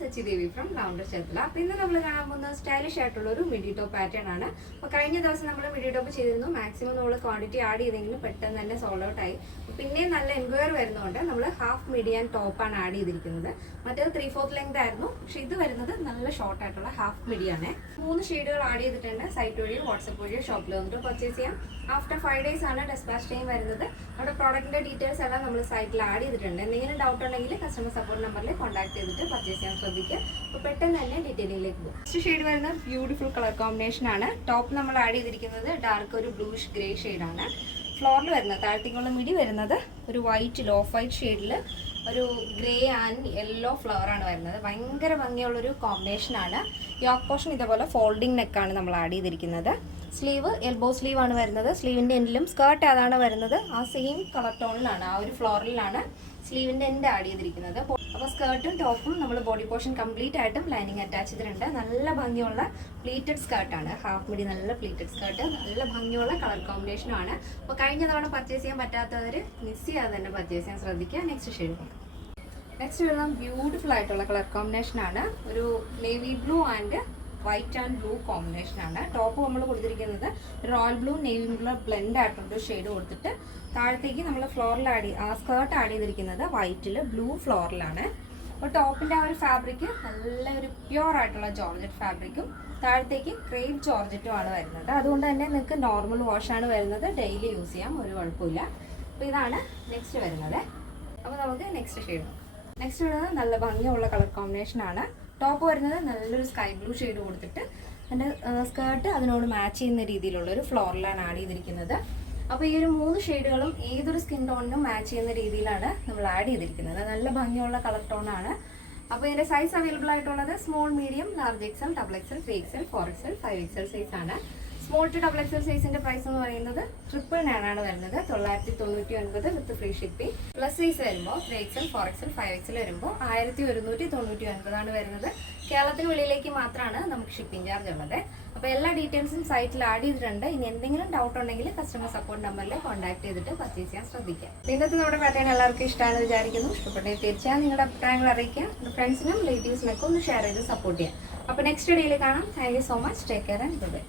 Sachi Devi from rounder Cherthala. അപ്പോൾ ഇന്ന് നമ്മൾ കാണാൻ പോകുന്ന സ്റ്റൈലിഷ് ആയിട്ടുള്ള ഒരു മിഡി ടോപ്പ് പാറ്റേൺ ആണ്. അപ്പോൾ കഴിഞ്ഞ ദിവസം നമ്മൾ മിഡി ടോപ്പ് ചെയ്തിരുന്നു. മാക്സിമം നമ്മൾ ക്വാണ്ടിറ്റി ആഡ് ചെയ്തെങ്കിലും പെട്ടെന്ന് തന്നെ സോൾഡ് ഔട്ട് ആയി. പിന്നെയും നല്ല എൻക്വയറി വരുന്നതുകൊണ്ട് നമ്മൾ ഹാഫ് മിഡി ആൻഡ് ആണ് ആഡ് ചെയ്തിരിക്കുന്നത്. മറ്റേത് ത്രീ ഫോർത്ത് ലെങ്ത് ആയിരുന്നു. പക്ഷെ ഇത് വരുന്നത് നല്ല ഷോർട്ട് ആയിട്ടുള്ള ഹാഫ് മിഡി ആണ്. മൂന്ന് ഷെയ്ഡുകൾ ആഡ് ചെയ്തിട്ടുണ്ട്. സൈറ്റ് വഴിയോ വാട്സപ്പ് വഴിയോ ഷോപ്പിൽ വന്നിട്ട് പർച്ചേസ് ചെയ്യാം. ആഫ്റ്റർ ഫൈവ് ഡേയ്സ് ആണ് ഡെസ്പാച്ച് ടൈം വരുന്നത്. അവിടെ പ്രോഡക്റ്റിന്റെ ഡീറ്റെയിൽസ് എല്ലാം നമ്മൾ സൈറ്റിൽ ആഡ് ചെയ്തിട്ടുണ്ട്. എന്തെങ്കിലും ഡൗട്ട് ഉണ്ടെങ്കിൽ കസ്റ്റമർ സപ്പോർട്ട് നമ്പറിൽ കോൺടാക്ട് ചെയ്തിട്ട് പർച്ചേസ് ചെയ്യാൻ ശ്രദ്ധിക്കുക അപ്പോൾ പെട്ടെന്ന് തന്നെ ഡീറ്റെയിലേക്ക് പോകും ഫസ്റ്റ് ഷെയ്ഡ് വരുന്ന ബ്യൂട്ടിഫുൾ കളർ കോമ്പിനേഷൻ ആണ്. ടോപ്പ് നമ്മൾ ആഡ് ചെയ്തിരിക്കുന്നത് ഡാർക്ക് ഒരു ബ്ലൂഷ് ഗ്രേ ആണ്. ഫ്ലോറിൽ വരുന്നത് താഴത്തേക്കുള്ള മിടി വരുന്നത് ഒരു വൈറ്റ് ഓഫ് വൈറ്റ് ഷെയ്ഡിൽ ഒരു ഗ്രേ ആൻഡ് യെല്ലോ ഫ്ലവർ ആണ് വരുന്നത്. ഭയങ്കര ഭംഗിയുള്ളൊരു കോമ്പിനേഷൻ ആണ്. യോക്ക് പോർഷൻ ഇതേപോലെ ഫോൾഡിംഗ് നെക്കാണ് നമ്മൾ ആഡ് ചെയ്തിരിക്കുന്നത്. സ്ലീവ് എൽബോ സ്ലീവ് ആണ് വരുന്നത്. സ്ലീവിന്റെ എൻഡിലും സ്കേർട്ട് അതാണ് വരുന്നത്? ആ സെയിം കളർ ടോണിലാണ് ആ ഒരു ഫ്ലോറിലാണ് സ്ലീവിന്റെ എൻഡ് ആഡ് ചെയ്തിരിക്കുന്നത്. അപ്പോൾ സ്കേർട്ടും ടോപ്പും നമ്മൾ ബോഡി പോർഷൻ കംപ്ലീറ്റ് ആയിട്ടും ലൈനിങ് അറ്റാച്ച് ചെയ്തിട്ടുണ്ട്. നല്ല ഭംഗിയുള്ള പ്ലീറ്റഡ് സ്കേർട്ടാണ് ഹാഫ് മിഡി നല്ല പ്ലീറ്റഡ് സ്കേർട്ട് നല്ല ഭംഗിയുള്ള കളർ കോമ്പിനേഷനും ആണ്. അപ്പോൾ കഴിഞ്ഞ തവണ പർച്ചേസ് ചെയ്യാൻ പറ്റാത്തവർ മിസ് ചെയ്യാതെ തന്നെ പർച്ചേസ് ചെയ്യാൻ ശ്രദ്ധിക്കുക. നെക്സ്റ്റ് ഷെയ്ഡ് നെക്സ്റ്റ് വരുന്നത് ബ്യൂട്ടിഫുൾ ആയിട്ടുള്ള കളർ കോമ്പിനേഷൻ ആണ്. ഒരു navy blue and white and blue combination ആണ്. ടോപ്പ് നമ്മൾ കൊടുത്തിരിക്കുന്നത് royal blue navy blue blend ആയിട്ടുള്ള ഷെയ്ഡ് കൊടുത്തിട്ട് താഴത്തേക്ക് നമ്മൾ ഫ്ലോറിൽ ആഡ് ആ സ്കേർട്ട് ആഡ് ചെയ്തിരിക്കുന്നത് വൈറ്റിൽ ബ്ലൂ ഫ്ലോറിലാണ് അപ്പോൾ ടോപ്പിന്റെ ആ ഒരു ഫാബ്രിക് നല്ല ഒരു പ്യുവർ ആയിട്ടുള്ള ജോർജറ്റ് ഫാബ്രിക്കും താഴത്തേക്ക് ക്രേപ്പ് ജോർജറ്റും ആണ് വരുന്നത്. അതുകൊണ്ട് തന്നെ നിങ്ങൾക്ക് നോർമൽ വാഷാണ് വരുന്നത്. ഡെയിലി യൂസ് ചെയ്യാം. ഒരു കുഴപ്പമില്ല. അപ്പോൾ ഇതാണ് നെക്സ്റ്റ് വരുന്നത്. അപ്പോൾ നമുക്ക് നെക്സ്റ്റ് ഷെയ്ഡ് നെക്സ്റ്റ് വരുന്നത് നല്ല ഭംഗിയുള്ള കളർ കോമ്പിനേഷൻ ആണ്. ടോപ്പ് വരുന്നത് നല്ലൊരു സ്കൈ ബ്ലൂ ഷെയ്ഡ് കൊടുത്തിട്ട് എന്റെ സ്കേർട്ട് അതിനോട് മാച്ച് ചെയ്യുന്ന രീതിയിലുള്ള ഒരു ഫ്ലോറിലാണ് ആഡ് ചെയ്തിരിക്കുന്നത്. അപ്പോൾ ഈ ഒരു മൂന്ന് ഷെയ്ഡുകളും ഏതൊരു സ്കിൻ ടോണിനും മാച്ച് ചെയ്യുന്ന രീതിയിലാണ് നമ്മൾ ആഡ് ചെയ്തിരിക്കുന്നത്. നല്ല ഭംഗിയുള്ള കളർ ടോൺ ആണ്. അപ്പോൾ ഇതിന്റെ സൈസ് അവൈലബിൾ ആയിട്ടുള്ളത് small medium large XL double XL three XL four XL five XL size ആണ്. സ്മോൾ ടു ഡബിൾ എക്സൽ സൈസിന്റെ പ്രൈസ് എന്ന് പറയുന്നത് ട്രിപ്പിൾ നയൻ ആണ് വരുന്നത്. തൊള്ളായിരത്തി തൊണ്ണൂറ്റി ഒൻപത് with free shipping plus size വരുമ്പോൾ three XL four XL five XL വരുമ്പോൾ ആയിരത്തി ഒരുന്നൂറ്റി തൊണ്ണൂറ്റി ഒൻപതാണ് വരുന്നത്. കേരളത്തിന് വെളിയിലേക്ക് മാത്രമാണ് നമുക്ക് ഷിപ്പിംഗ് ചാർജ് ഉള്ളത്. അപ്പോൾ എല്ലാ ഡീറ്റെയിൽസും സൈറ്റിൽ ആഡ് ചെയ്തിട്ടുണ്ട്. ഇനി എന്തെങ്കിലും ഡൗട്ട് ഉണ്ടെങ്കിൽ കസ്റ്റമർ സപ്പോർട്ട് നമ്പറിൽ കോൺടാക്ട് ചെയ്തിട്ട് പർച്ചേസ് ചെയ്യാൻ ശ്രദ്ധിക്കാം. ഇന്നത്തെ നമ്മുടെ പാറ്റേൺ എല്ലാവർക്കും ഇഷ്ടമാണെന്ന് വിചാരിക്കുന്നു. ഇഷ്ടപ്പെട്ടെങ്കിൽ തീർച്ചയായും നിങ്ങളുടെ അഭിപ്രായങ്ങൾ അറിയിക്കുക ഫ്രണ്ട്സിനും റിലേറ്റീവ്സിനൊക്കെ ഒന്ന് ഷെയർ ചെയ്ത് സപ്പോർട്ട് ചെയ്യാം. അപ്പോൾ നെക്സ്റ്റ് ഡേയിൽ കാണാം. Thank you so much take care and bye